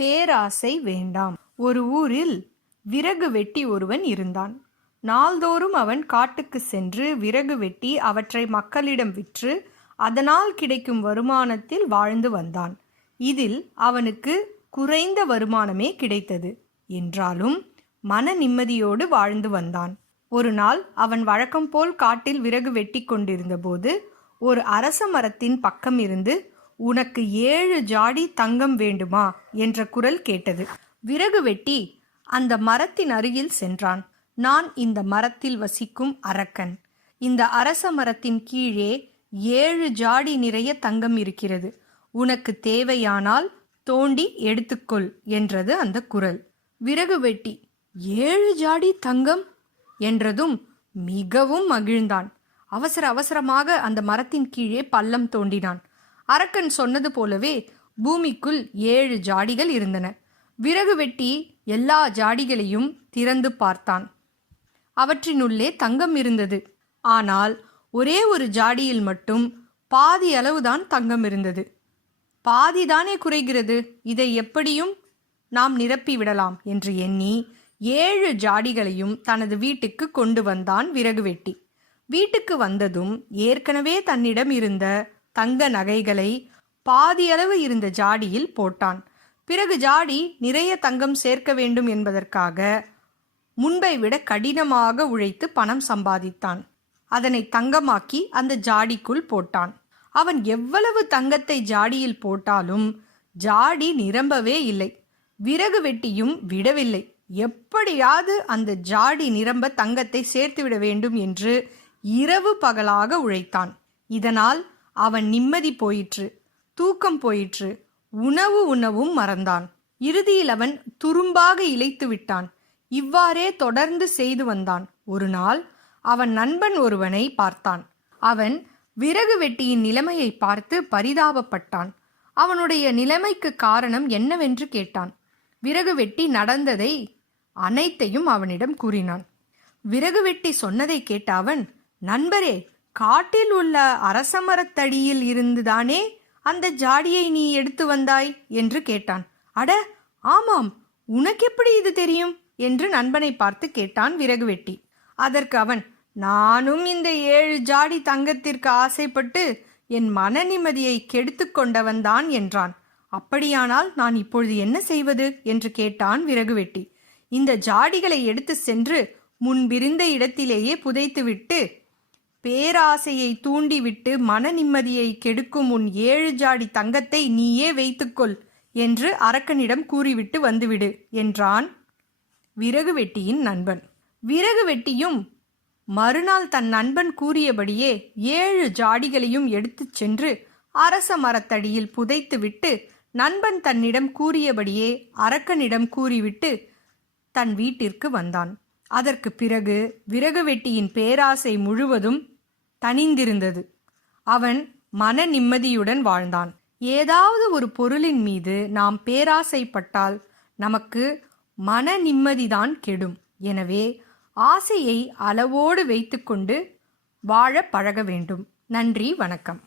பேராசை வேண்டாம். ஒரு ஊரில் விறகு வெட்டி ஒருவன் இருந்தான். நாள்தோறும் அவன் காட்டுக்கு சென்று விறகு வெட்டி அவற்றை மக்களிடம் விற்று அதனால் கிடைக்கும் வருமானத்தில் வாழ்ந்து வந்தான். இதில் அவனுக்கு குறைந்த வருமானமே கிடைத்தது என்றாலும் மன நிம்மதியோடு வாழ்ந்து வந்தான். ஒரு நாள் அவன் வழக்கம் போல் காட்டில் விறகு வெட்டி கொண்டிருந்தபோது ஒரு அரச மரத்தின் பக்கம் இருந்து உனக்கு ஏழு ஜாடி தங்கம் வேண்டுமா? என்ற குரல் கேட்டது. விறகு வெட்டி அந்த மரத்தின் அருகில் சென்றான். நான் இந்த மரத்தில் வசிக்கும் அரக்கன். இந்த அரச மரத்தின் கீழே ஏழு ஜாடி நிறைய தங்கம் இருக்கிறது. உனக்கு தேவையானால் தோண்டி எடுத்துக்கொள் என்றது அந்த குரல். விறகு வெட்டி ஏழு ஜாடி தங்கம்? என்றதும் மிகவும் மகிழ்ந்தான். அவசர அவசரமாக அந்த மரத்தின் கீழே பள்ளம் தோண்டினான். அரக்கன் சொன்னது போலவே பூமிக்குள் ஏழு ஜாடிகள் இருந்தன. விறகு வெட்டி எல்லா ஜாடிகளையும் திறந்து பார்த்தான். அவற்றினுள்ளே தங்கம் இருந்தது. ஆனால் ஒரே ஒரு ஜாடியில் மட்டும் பாதி அளவுதான் தங்கம் இருந்தது. பாதிதானே குறைகிறது? இதை எப்படியும் நாம் நிரப்பி விடலாம் என்று எண்ணி ஏழு ஜாடிகளையும் தனது வீட்டுக்கு கொண்டு வந்தான் விறகு வெட்டி. வீட்டுக்கு வந்ததும் ஏற்கனவே தன்னிடம் இருந்த தங்க நகைகளை பாதியளவு இருந்த ஜாடியில் போட்டான். பிறகு ஜாடி நிறைய தங்கம் சேர்க்க வேண்டும் என்பதற்காக முன்பை விட கடினமாக உழைத்து பணம் சம்பாதித்தான். அதனை தங்கமாக்கி அந்த ஜாடிக்குள் போட்டான். அவன் எவ்வளவு தங்கத்தை ஜாடியில் போட்டாலும் ஜாடி நிரம்பவே இல்லை. விறகு வெட்டியும் விடவில்லை. எப்படியாவது அந்த ஜாடி நிரம்ப தங்கத்தை சேர்த்துவிட வேண்டும் என்று இரவு பகலாக உழைத்தான். இதனால் அவன் நிம்மதி போயிற்று தூக்கம் போயிற்று உணவு உணவும் மறந்தான். இறுதியில் அவன் துரும்பாக இழைத்து விட்டான். இவ்வாறே தொடர்ந்து செய்து வந்தான். ஒரு நாள் அவன் நண்பன் ஒருவனை பார்த்தான். அவன் விறகு வெட்டியின் நிலைமையை பார்த்து பரிதாபப்பட்டான். அவனுடைய நிலைமைக்கு காரணம் என்னவென்று கேட்டான். விறகு வெட்டி நடந்ததை அனைத்தையும் அவனிடம் கூறினான். விறகு வெட்டி சொன்னதை கேட்ட அவன் நண்பரே காட்டில் உள்ள அரசமரத்தடியில் இருந்துதானே அந்த ஜாடியை நீ எடுத்து வந்தாய்? என்று கேட்டான். அட ஆமாம் உனக்கு எப்படி இது தெரியும்? என்று நண்பனை பார்த்து கேட்டான் விறகு வெட்டி. அதற்கு அவன் நானும் இந்த ஏழு ஜாடி தங்கத்திற்கு ஆசைப்பட்டு என் மன நிம்மதியை கெடுத்து கொண்டவன்தான் என்றான். அப்படியானால் நான் இப்பொழுது என்ன செய்வது? என்று கேட்டான் விறகு வெட்டி. இந்த ஜாடிகளை எடுத்து சென்று முன்பிருந்த இடத்திலேயே புதைத்துவிட்டு பேராசையை தூண்டிவிட்டு மன நிம்மதியை கெடுக்கும் உன் ஏழு ஜாடி தங்கத்தை நீயே வைத்துக்கொள் என்று அரக்கனிடம் கூறிவிட்டு வந்துவிடு என்றான் விறகு வெட்டியின் நண்பன். விறகு வெட்டியும் மறுநாள் தன் நண்பன் கூறியபடியே ஏழு ஜாடிகளையும் எடுத்துச் சென்று அரச மரத்தடியில் புதைத்துவிட்டு நண்பன் தன்னிடம் கூறியபடியே அரக்கனிடம் கூறிவிட்டு தன் வீட்டிற்கு வந்தான். அதற்கு பிறகு விறகு வெட்டியின் பேராசை முழுவதும் தனிந்திருந்தது அவன் மன நிம்மதியுடன் வாழ்ந்தான். ஏதாவது ஒரு பொருளின் மீது நாம் பேராசைப்பட்டால் நமக்கு மன நிம்மதிதான் கெடும். எனவே ஆசையை அளவோடு வைத்துக்கொண்டு வாழ பழக வேண்டும். நன்றி வணக்கம்.